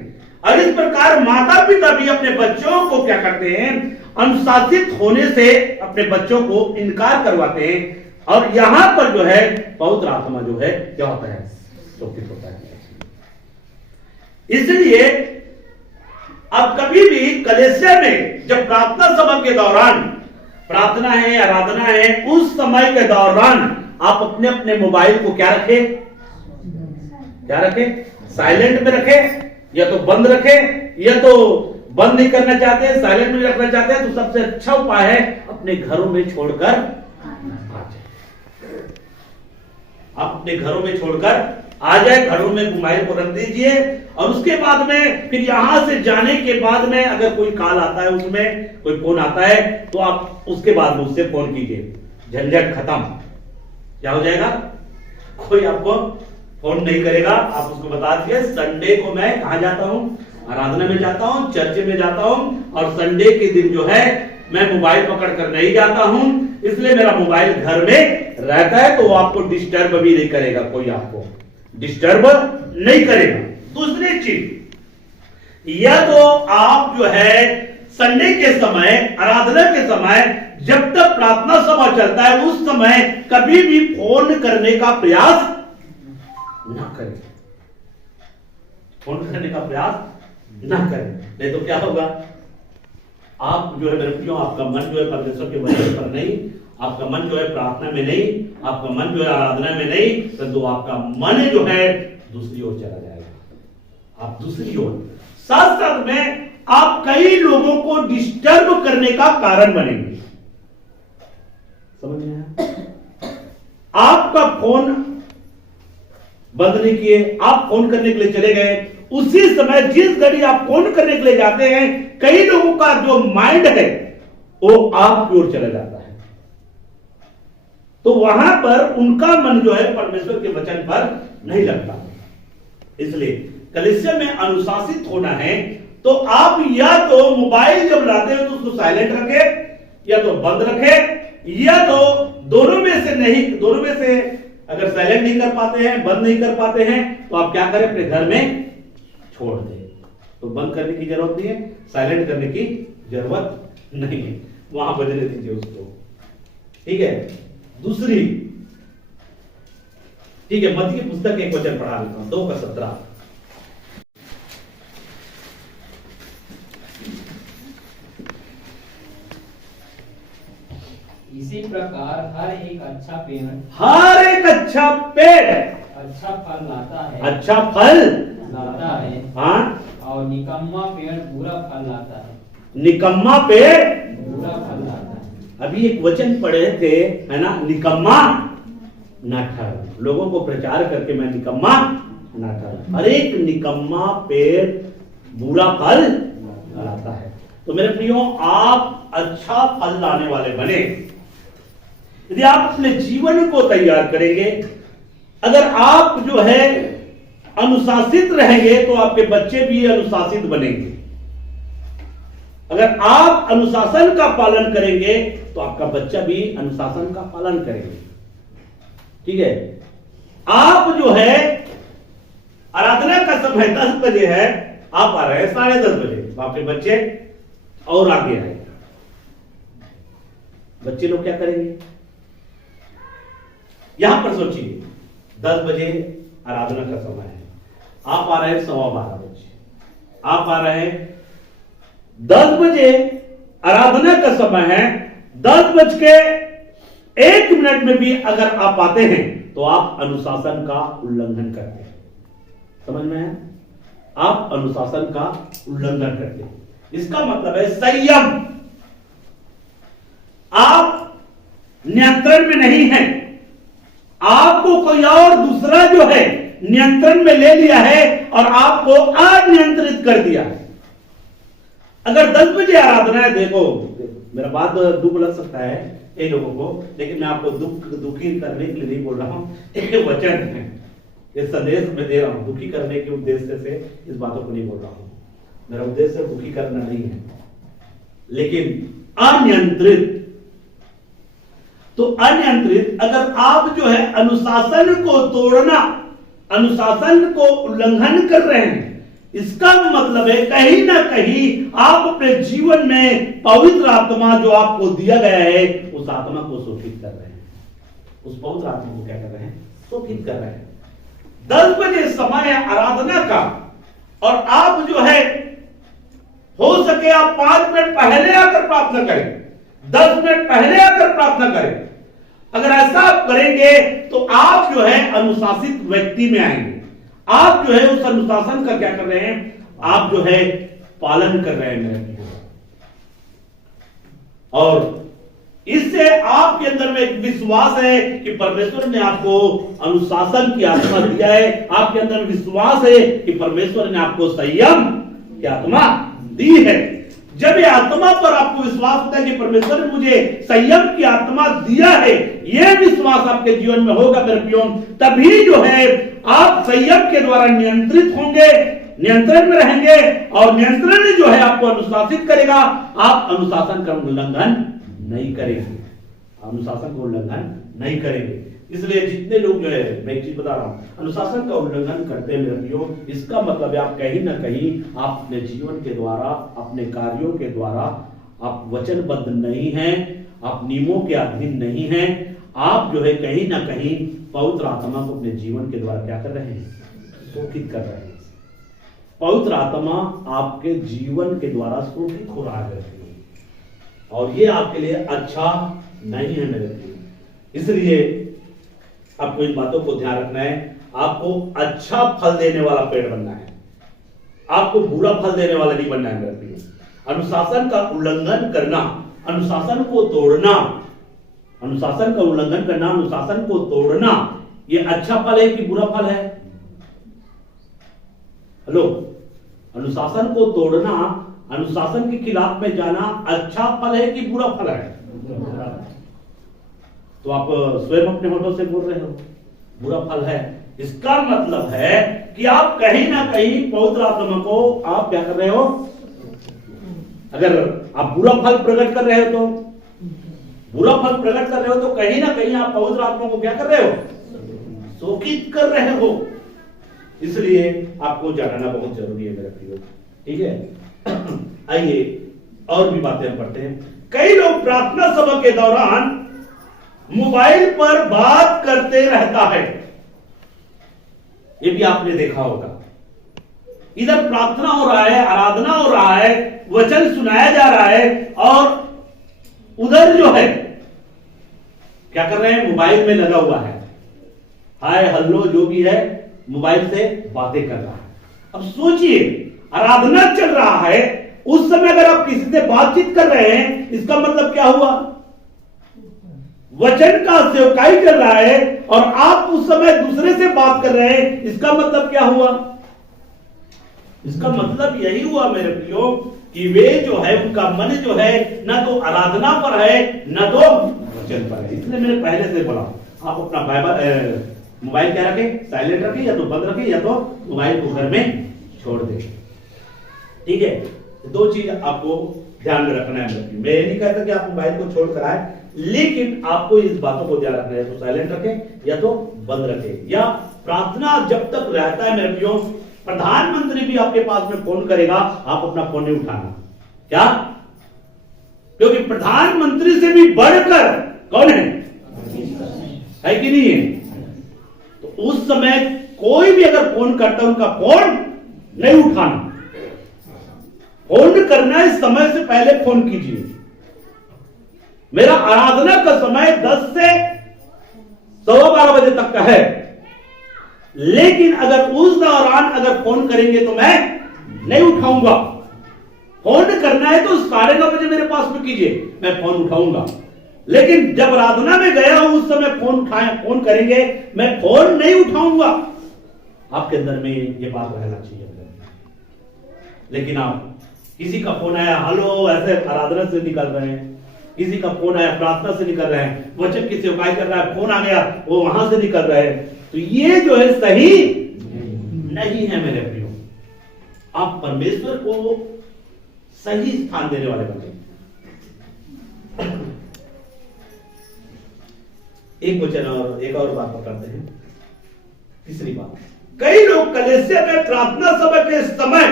और इस प्रकार माता पिता भी अपने बच्चों को क्या करते हैं, अनुशासित होने से अपने बच्चों को इनकार करवाते हैं। और यहां पर जो है पवित्र आत्मा जो है क्या होता है, शोकित होता है। इसलिए अब कभी भी कलीसिया में जब प्रार्थना सभा के दौरान प्रार्थना है, आराधना है, उस समय के दौरान आप अपने अपने मोबाइल को क्या रखें, क्या रखें, साइलेंट में रखें, या तो बंद रखें, या तो बंद नहीं करना चाहते हैं, साइलेंट में रखना चाहते हैं, तो सबसे अच्छा उपाय है अपने घरों में छोड़कर आ जाए। आप अपने घरों में छोड़कर आ जाए, घरों में मोबाइल को रख दीजिए। और उसके बाद में फिर यहां से जाने के बाद में अगर कोई कॉल आता है, उसमें कोई फोन आता है, तो आप उसके बाद में उससे फोन कीजिए, झंझट खत्म। क्या हो जाएगा, कोई आपको फोन नहीं करेगा। आप उसको बता दीजिए संडे को मैं कहां जाता हूं, आराधना में जाता हूं, चर्च में जाता हूं, और संडे के दिन जो है मैं मोबाइल पकड़ कर नहीं जाता हूं, इसलिए मेरा मोबाइल घर में रहता है, तो वो आपको डिस्टर्ब भी नहीं करेगा, कोई आपको डिस्टर्ब नहीं करेगा। दूसरी चीज, या तो आप जो है संडे के समय, आराधना के समय, जब तक प्रार्थना सभा चलता है उस समय कभी भी फोन करने का प्रयास ना करें, फोन करने का प्रयास ना करें। नहीं तो क्या होगा, आप जो है मेरे प्रियो, आपका मन जो है परमेश्वर के वचन पर नहीं, आपका मन जो है प्रार्थना में नहीं, आपका मन जो है आराधना में नहीं, तो आपका मन जो है दूसरी ओर चला जाएगा। आप दूसरी ओर, साथ साथ में आप कई लोगों को डिस्टर्ब करने का कारण बनेंगे। समझ में आया? आपका फोन बंद नहीं किए, आप फोन करने के लिए चले गए, उसी समय जिस घड़ी आप फोन करने के लिए जाते हैं, कई लोगों का जो माइंड है वो आपकी ओर चला जाता है, तो वहां पर उनका मन जो है परमेश्वर के वचन पर नहीं लगता। इसलिए कलीसिया में अनुशासित होना है, तो आप या तो मोबाइल जब लाते हो तो उसको साइलेंट रखें, या तो बंद रखें, या तो दोनों में से नहीं, दोनों में से अगर साइलेंट नहीं कर पाते हैं, बंद नहीं कर पाते हैं, तो आप क्या करें, अपने घर में छोड़ दें। तो बंद करने की जरूरत नहीं है, साइलेंट करने की जरूरत नहीं है, वहां बजने दीजिए उसको। ठीक है। दूसरी, ठीक है, मत्ती की पुस्तक एक वचन पढ़ा देता हूं, 2:17। इसी प्रकार हर एक अच्छा पेड़ अच्छा फल लाता है, अच्छा फल लाता है, हाँ, और निकम्मा पेड़ बुरा फल लाता है, निकम्मा पेड़ बुरा फल लाता है। अभी एक वचन पढ़े थे, है ना, निकम्मा ना ठहर। लोगों को प्रचार करके मैं निकम्मा ना ठहर। हर एक निकम्मा पेड़ बुरा फल लाता है। तो मेरे प्रियो, आप अच्छा फल लाने वाले बने। यदि आप अपने जीवन को तैयार करेंगे, अगर आप जो है अनुशासित रहेंगे, तो आपके बच्चे भी अनुशासित बनेंगे। अगर आप अनुशासन का पालन करेंगे, तो आपका बच्चा भी अनुशासन का पालन करेंगे। ठीक है। आप जो है आराधना का समय 10 बजे है, आप आ रहे हैं 10:30 बजे, तो आपके बच्चे और आगे आएंगे। बच्चे लोग क्या करेंगे? यहां पर सोचिए, 10 बजे आराधना का समय है, आप आ रहे हैं 12:15 बजे, आप आ रहे हैं 10 बजे आराधना का समय है, 10:01 में भी अगर आप आते हैं, तो आप अनुशासन का उल्लंघन करते हैं। समझ में है? आप अनुशासन का उल्लंघन करते हैं। इसका मतलब है संयम। आप नियंत्रण में नहीं हैं, आपको कोई और दूसरा जो है नियंत्रण में ले लिया है और आपको अनियंत्रित कर दिया है। अगर 10 बजे आराधना है, देखो मेरा बात दुख लग सकता है इन लोगों को, लेकिन मैं आपको दुखी करने के लिए नहीं बोल रहा हूं, एक वचन है, ये संदेश मैं दे रहा हूं, दुखी करने के उद्देश्य से इस बातों को नहीं बोल रहा हूं। मेरा उद्देश्य दुखी करना नहीं है, लेकिन अनियंत्रित, तो अनियंत्रित अगर आप जो है अनुशासन को तोड़ना अनुशासन को उल्लंघन कर रहे हैं, इसका मतलब है कहीं ना कहीं आप अपने जीवन में पवित्र आत्मा जो आपको दिया गया है उस आत्मा को शोषित कर रहे हैं। उस पवित्र आत्मा को क्या कर रहे हैं? शोषित कर रहे हैं। 10 बजे समय है आराधना का, और आप जो है हो सके आप 5 मिनट पहले आकर प्रार्थना करें, 10 मिनट पहले आकर प्रार्थना करें। अगर ऐसा आप करेंगे तो आप जो है अनुशासित व्यक्ति में आएंगे। आप जो है उस अनुशासन का क्या कर रहे हैं? आप जो है पालन कर रहे हैं मेरे प्रिय। और इससे आपके अंदर में एक विश्वास है कि परमेश्वर ने आपको अनुशासन की आत्मा दिया है। आपके अंदर विश्वास है कि परमेश्वर ने आपको संयम की आत्मा दी है। जब ये आत्मा पर आपको विश्वास होता है कि परमेश्वर ने मुझे संयम की आत्मा दिया है, यह विश्वास आपके जीवन में होगा मेरे प्रियो, तभी जो है आप संयम के द्वारा नियंत्रित होंगे, नियंत्रण में रहेंगे, और नियंत्रण जो है आपको अनुशासित करेगा। आप अनुशासन का उल्लंघन नहीं करेंगे, अनुशासन का उल्लंघन नहीं करेंगे। इसलिए जितने लोग जो है, मैं एक चीज बता रहा हूं, अनुशासन का उल्लंघन करते हैं मेरे प्रियो, इसका मतलब है आप कहीं ना कहीं आप अपने जीवन के द्वारा, अपने कार्यों के द्वारा आप वचनबद्ध नहीं हैं, आप नियमों के अधीन नहीं हैं। आप जो है कहीं ना कहीं पवित्र आत्मा को अपने जीवन के द्वारा क्या कर रहे हैं? शोषित कर रहे हैं। पवित्र आत्मा आपके जीवन के द्वारा शोषित हो रहा है, और ये आपके लिए अच्छा नहीं है मेरे प्रियो। इसलिए आपको इन बातों को ध्यान रखना है। आपको अच्छा फल देने वाला पेड़ बनना है, आपको बुरा फल देने वाला नहीं बनना है मेरे प्रियो। अनुशासन का उल्लंघन करना, अनुशासन को तोड़ना, अनुशासन का उल्लंघन करना, अनुशासन को तोड़ना, ये अच्छा फल है कि बुरा फल है? हेलो, अनुशासन को तोड़ना, अनुशासन के खिलाफ में जाना अच्छा फल है कि बुरा फल है? तो आप स्वयं अपने होठों से बोल रहे हो बुरा फल है। इसका मतलब है कि आप कहीं ना कहीं पवित्र आत्मा को आप क्या कर रहे हो? अगर आप बुरा फल प्रकट कर रहे हो तो बुरा फल प्रकट कर रहे हो तो कहीं ना कहीं आप पवित्र आत्मा को क्या कर रहे हो? शोषित कर रहे हो। इसलिए आपको जानना बहुत जरूरी है मेरे प्रियो, ठीक है। आइए और भी बातें हम पढ़ते हैं। कई लोग प्रार्थना सभा के दौरान मोबाइल पर बात करते रहता है, ये भी आपने देखा होगा। इधर प्रार्थना हो रहा है, आराधना हो रहा है, वचन सुनाया जा रहा है, और उधर जो है क्या कर रहे हैं? मोबाइल में लगा हुआ है, हाय हल्लो जो भी है मोबाइल से बातें कर रहा है। अब सोचिए, आराधना चल रहा है, उस समय अगर आप किसी से बातचीत कर रहे हैं, इसका मतलब क्या हुआ? वचन का सेवकाई कर रहा है और आप उस समय दूसरे से बात कर रहे हैं, इसका मतलब क्या हुआ? इसका मतलब यही हुआ मेरे प्रियो कि वे जो है उनका मन जो है ना तो आराधना पर है ना तो वचन पर है। इसलिए मैंने पहले से बोला आप अपना बाइबल मोबाइल क्या रखें? साइलेंट रखें, या तो बंद रखें, या तो मोबाइल को घर में छोड़ दें, ठीक है। दो चीज आपको ध्यान में रखना है। मैं ये नहीं कहता कि आप मोबाइल को छोड़ कर आए, लेकिन आपको इस बातों को ध्यान रखना है, तो साइलेंट रखें या तो बंद रखें। या प्रार्थना जब तक रहता है मेरे प्रियो, प्रधानमंत्री भी आपके पास में फोन करेगा, आप अपना फोन नहीं उठाना। क्या? क्योंकि प्रधानमंत्री से भी बढ़कर कौन है कि नहीं है? तो उस समय कोई भी अगर फोन करता है, उनका फोन नहीं उठाना। फोन करना है समय से पहले फोन कीजिए। मेरा आराधना का समय 10 से 12:15 बजे तक का है, लेकिन अगर उस दौरान अगर फोन करेंगे तो मैं नहीं उठाऊंगा। फोन करना है तो 9:30 बजे मेरे पास में कीजिए, मैं फोन उठाऊंगा। लेकिन जब आराधना में गया हूं उस समय फोन करेंगे, मैं फोन नहीं उठाऊंगा। आपके अंदर में ये बात रहना चाहिए। लेकिन आप किसी का फोन आया, हेलो, ऐसे आराधना से निकल रहे हैं, किसी का फोन आया प्रार्थना से निकल रहे हैं, वचन की सेवकाई कर रहा है, फोन आ गया वो वहां से निकल रहे हैं, तो ये जो है सही नहीं है मेरे प्रियो। आप परमेश्वर को सही स्थान देने वाले बने। एक वचन और एक और बात करते हैं। तीसरी बात, कई लोग कलीसिया में प्रार्थना सभा के समय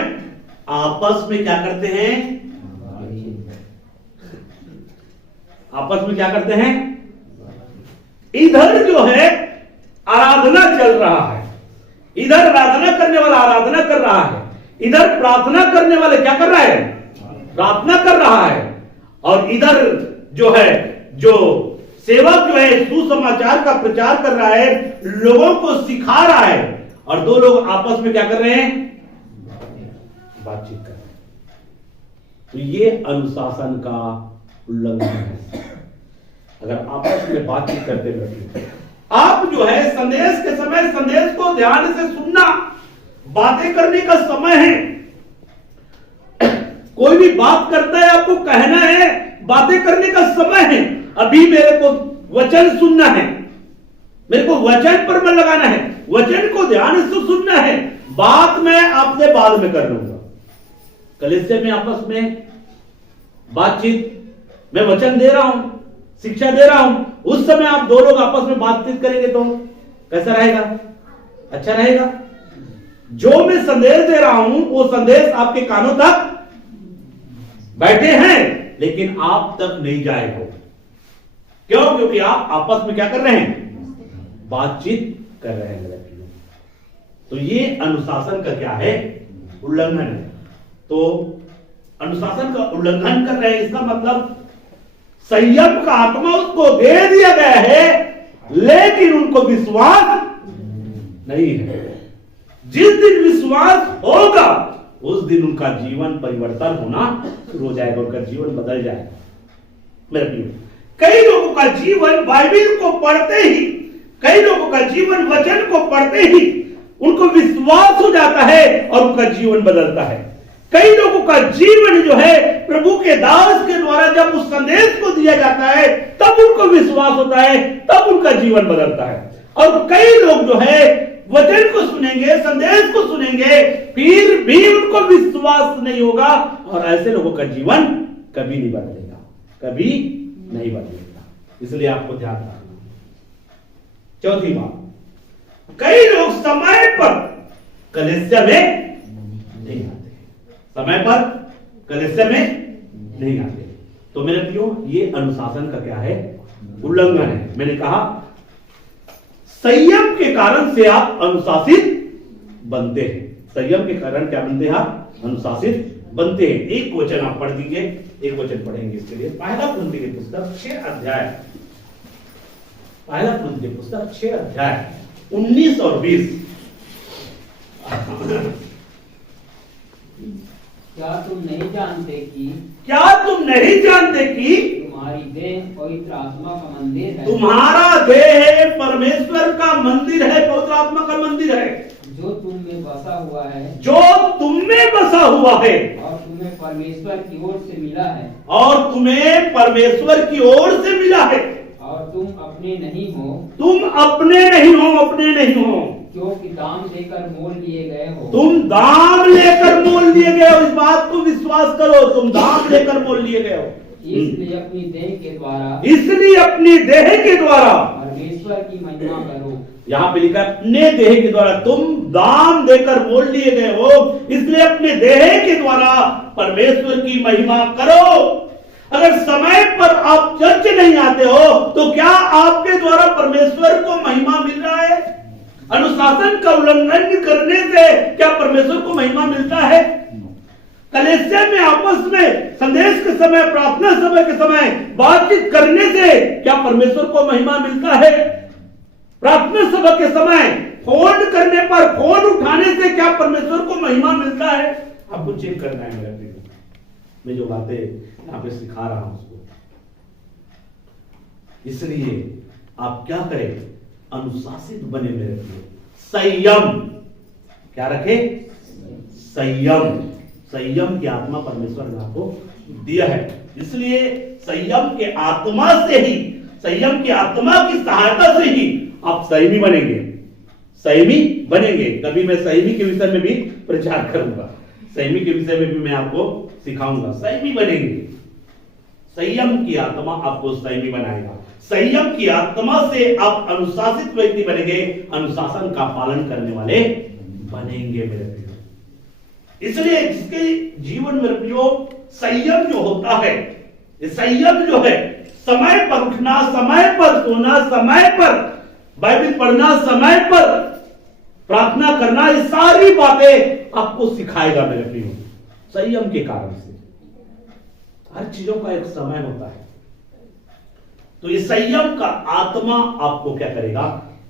आपस में क्या करते हैं? आपस में क्या करते हैं? इधर जो है आराधना चल रहा है, इधर आराधना करने वाला आराधना कर रहा है, इधर प्रार्थना करने वाले क्या कर रहा है? प्रार्थना कर रहा है। और इधर जो है, जो सेवक जो है सुसमाचार का प्रचार कर रहा है, लोगों को सिखा रहा है, और दो लोग आपस में क्या कर रहे हैं? बातचीत कर रहे हैं। तो ये अनुशासन का उल्लंघन है। अगर आपस में बातचीत करते रहते, आप जो है संदेश के समय संदेश को ध्यान से सुनना, बातें करने का समय है। कोई भी बात करता है, आपको कहना है, बातें करने का समय है। अभी मेरे को वचन सुनना है, मेरे को वचन पर मन लगाना है, वचन को ध्यान से सुनना है, बात मैं आपसे बाद में कर लूंगा। कलीसिया में आपस में बातचीत, मैं वचन दे रहा हूं, शिक्षा दे रहा हूं, उस समय आप दो लोग आपस में बातचीत करेंगे तो कैसा रहेगा? अच्छा रहेगा। जो मैं संदेश दे रहा हूं वो संदेश आपके कानों तक बैठे हैं, लेकिन आप तक नहीं जाएगा। क्यों? क्योंकि आप आपस में क्या कर रहे हैं? बातचीत कर रहे हैं। तो ये अनुशासन का क्या है? उल्लंघन है। तो अनुशासन का उल्लंघन कर रहे हैं, इसका मतलब संयम का आत्मा उसको दे दिया गया है, लेकिन उनको विश्वास नहीं है। जिस दिन विश्वास होगा उस दिन उनका जीवन परिवर्तन होना शुरू हो जाएगा, उनका जीवन बदल जाएगा। मेरे प्रियो, कई लोगों का जीवन बाइबल को पढ़ते ही, कई लोगों का जीवन वचन को पढ़ते ही उनको विश्वास हो जाता है और उनका जीवन बदलता है। कई लोगों का जीवन जो है प्रभु के दास के द्वारा जब उस संदेश को दिया जाता है तब उनको विश्वास होता है, तब उनका जीवन बदलता है। और कई लोग जो है वचन को सुनेंगे, संदेश को सुनेंगे, फिर भी उनको विश्वास नहीं होगा, और ऐसे लोगों का जीवन कभी नहीं बदलेगा, कभी नहीं बदलेगा। इसलिए आपको ध्यान रखना। चौथी बात, कई लोग समय पर कलीसिया में नहीं आते, समय पर कलीसिया में नहीं आते। तो मेरे प्रियो, ये अनुशासन का क्या है? उल्लंघन है। मैंने कहा संयम के कारण से आप अनुशासित बनते हैं। संयम के कारण क्या बनते हैं? आप अनुशासित बनते हैं। एक वचन आप पढ़ दीजिए, एक वचन पढ़ेंगे इसके लिए। पहला कुरिन्थी की पुस्तक 6 अध्याय, पहला कुरिन्थी की पुस्तक 6 अध्याय 19 और 20। क्या तुम नहीं जानते कि तुम्हारी देह पवित्र आत्मा का मंदिर है, तुम्हारा देह परमेश्वर का मंदिर है, पवित्र आत्मा का मंदिर है, जो तुम में बसा हुआ है, जो तुम में बसा हुआ है, और तुम्हें परमेश्वर की ओर से मिला है, और तुम्हें परमेश्वर की ओर से मिला है, और तुम अपने नहीं हो, तुम अपने नहीं हो, अपने नहीं हो, क्योंकि दाम देकर मोल लिए गए हो। तुम दाम लेकर मोल लिए गए हो। इस बात को विश्वास करो, तुम दाम लेकर मोल लिए गए हो। इसलिए अपनी देह के द्वारा, इसलिए अपनी देह के द्वारा परमेश्वर की महिमा करो। यहाँ पे लिखा है अपने देह के द्वारा, तुम दाम देकर मोल लिए गए हो, इसलिए अपने देह के द्वारा परमेश्वर की महिमा करो। अगर समय पर आप चर्च नहीं आते हो तो क्या आपके द्वारा परमेश्वर को महिमा मिल रहा है? अनुशासन का उल्लंघन करने से क्या परमेश्वर को महिमा मिलता है? कलीसिया में आपस में संदेश के समय, प्रार्थना समय के समय बातचीत करने से क्या परमेश्वर को महिमा मिलता है? प्रार्थना सभा के समय फोन करने पर, फोन उठाने से क्या परमेश्वर को महिमा मिलता है? आपको चेक करना है। मेरे प्रिय, मैं जो बातें यहाँ पे सिखा रहा हूं उसको, इसलिए आप क्या करें? अनुशासित बने मेरे प्रिय। संयम क्या रखे? संयम। संयम की आत्मा परमेश्वर ने आपको दिया है, इसलिए संयम के आत्मा से ही, संयम की आत्मा की सहायता से ही आप संयमी बनेंगे, संयमी बनेंगे। कभी मैं संयमी के विषय में भी प्रचार करूंगा, संयमी के विषय में भी मैं आपको सिखाऊंगा। संयमी बनेंगे, संयम की आत्मा आपको संयमी बनाएगा। संयम की आत्मा से आप अनुशासित व्यक्ति बनेंगे, अनुशासन का पालन करने वाले बनेंगे मेरे प्रियो। इसलिए जिसके जीवन में प्रियो संयम जो होता है, ये संयम जो है, समय पर उठना, समय पर सोना, समय पर बाइबल पढ़ना, समय पर प्रार्थना करना, ये सारी बातें आपको सिखाएगा मेरे प्रियो, संयम के कारण से। हर चीजों का एक समय होता है। तो ये संयम का आत्मा आपको क्या करेगा,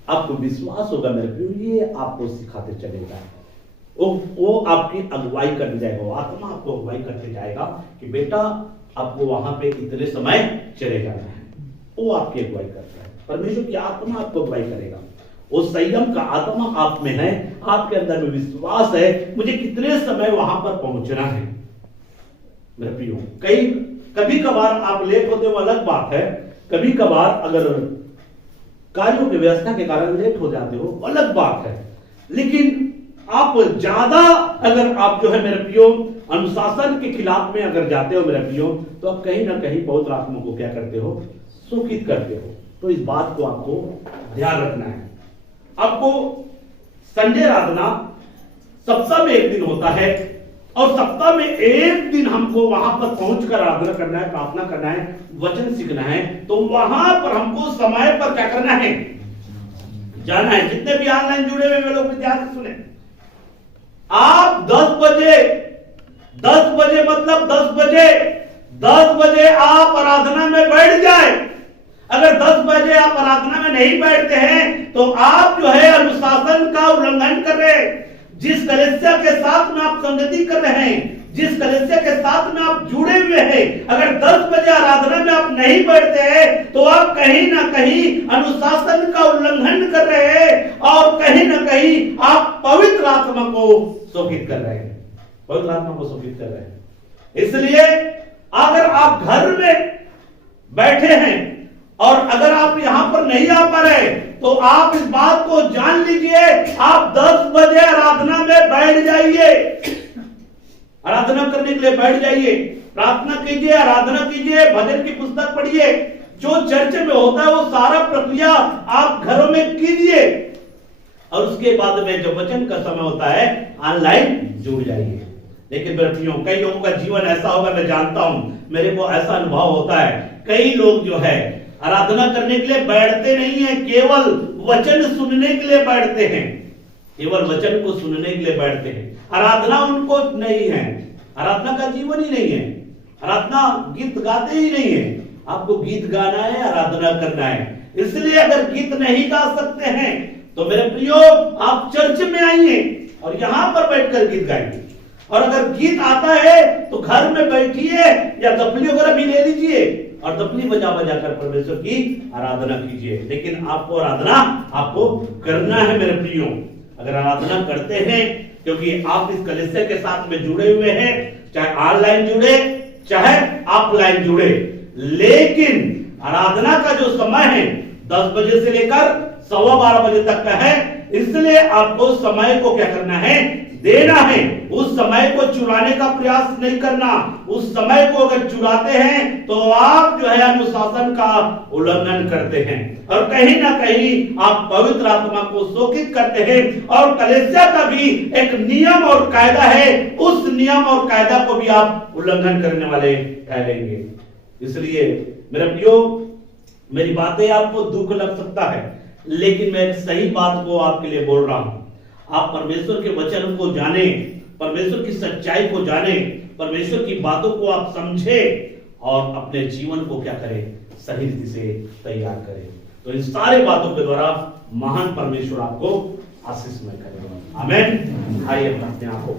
आपको विश्वास होगा मेरे प्रियो, ये आपको सिखाते चलेगा। वो आपकी अगुवाई करने जाएगा, वो आत्मा आपको अगुवाई करते जाएगा कि बेटा आपको वहां पे इतने समय चले जाना है। वो आपकी अगुवाई करता है, परमेश्वर की आत्मा आपको अगुवाई करेगा। वो संयम का आत्मा आप में है, आपके अंदर में विश्वास है, मुझे कितने समय वहां पर पहुंचना है मेरे प्रियो। कभी कभार आप लेट होते हो अलग बात है, कभी कभार अगर कार्यों की व्यवस्था के कारण लेट हो जाते हो अलग बात है, लेकिन आप ज्यादा अगर आप जो है मेरे प्रियो अनुशासन के खिलाफ में अगर जाते हो मेरे प्रियो, तो आप कहीं ना कहीं बहुत आत्मा को क्या करते हो, शोकित करते हो। तो इस बात को आपको ध्यान रखना है। आपको संडे आराधना सप्ताह में एक दिन होता है, और सप्ताह में एक दिन हमको वहां पर पहुंचकर आराधना करना है, प्रार्थना करना है, वचन सीखना है। तो वहां पर हमको समय पर क्या करना है, जाना है। जितने भी ऑनलाइन जुड़े हुए वे लोग ध्यान से सुने। आप 10 बजे मतलब 10 बजे आप आराधना में बैठ जाए। अगर 10 बजे आप आराधना में नहीं बैठते हैं तो आप जो है अनुशासन का उल्लंघन कर रहे हैं। जिस कलीसिया के साथ में आप संगति कर रहे हैं, जिस कलीसिया के साथ में आप जुड़े हुए हैं, अगर 10 बजे आराधना में आप नहीं बैठते हैं तो आप कहीं ना कहीं अनुशासन का उल्लंघन कर रहे हैं, और कहीं ना कहीं आप पवित्र आत्मा को शोकित कर रहे हैं, पवित्र आत्मा को शोकित कर रहे हैं। इसलिए अगर आप घर में बैठे हैं और अगर आप यहां पर नहीं आ पा रहे, तो आप इस बात को जान लीजिए, आप 10 बजे आराधना में बैठ जाइए, आराधना करने के लिए बैठ जाइए, प्रार्थना कीजिए, आराधना कीजिए, भजन की पुस्तक पढ़िए, जो चर्च में होता है वो सारा प्रक्रिया आप घरों में कीजिए, और उसके बाद में जब वचन का समय होता है ऑनलाइन जुड़ जाइए। लेकिन बच्चियों, कई लोगों का जीवन ऐसा होगा, मैं जानता हूं, मेरे को ऐसा अनुभव होता है, कई लोग जो है आराधना करने के लिए बैठते नहीं है, केवल वचन सुनने के लिए बैठते हैं, केवल वचन को सुनने के लिए बैठते हैं। आराधना उनको नहीं है, आराधना का जीवन ही नहीं है, आराधना गीत गाते ही नहीं है। आपको गीत गाना है, आराधना करना है। इसलिए अगर गीत नहीं गा सकते हैं तो मेरे प्रियो आप चर्च में आइए और यहां पर बैठकर गीत गाइए, और अगर गीत आता है तो घर में बैठिए या दफली वगैरह भी ले लीजिए और दफली बजा बजा कर परमेश्वर की आराधना कीजिए। लेकिन आपको आराधना आपको करना है मेरे प्रियो। अगर आराधना करते हैं, क्योंकि आप इस कलीसिया के साथ में जुड़े हुए हैं, चाहे ऑनलाइन जुड़े चाहे ऑफलाइन जुड़े, लेकिन आराधना का जो समय है 10 बजे से लेकर 12:15 बजे तक का है। इसलिए आपको समय को क्या करना है, देना है। उस समय को चुराने का प्रयास नहीं करना। उस समय को अगर चुराते हैं तो आप जो है अनुशासन का उल्लंघन करते हैं, और कहीं ना कहीं आप पवित्र आत्मा को शोकित करते हैं। और कलीसिया का भी एक नियम और कायदा है, उस नियम और कायदा को भी आप उल्लंघन करने वाले ठहरेंगे। इसलिए मेरे प्रियो, मेरी बातें आपको दुख लग सकता है, लेकिन मैं एक सही बात को आपके लिए बोल रहा हूं। आप परमेश्वर के वचन को जाने, परमेश्वर की सच्चाई को जाने, परमेश्वर की बातों को आप समझे और अपने जीवन को क्या करें, सही रीति से तैयार करें। तो इन सारे बातों के द्वारा महान परमेश्वर आपको आशीषमय करेगा। आमीन। आइए अपने आप को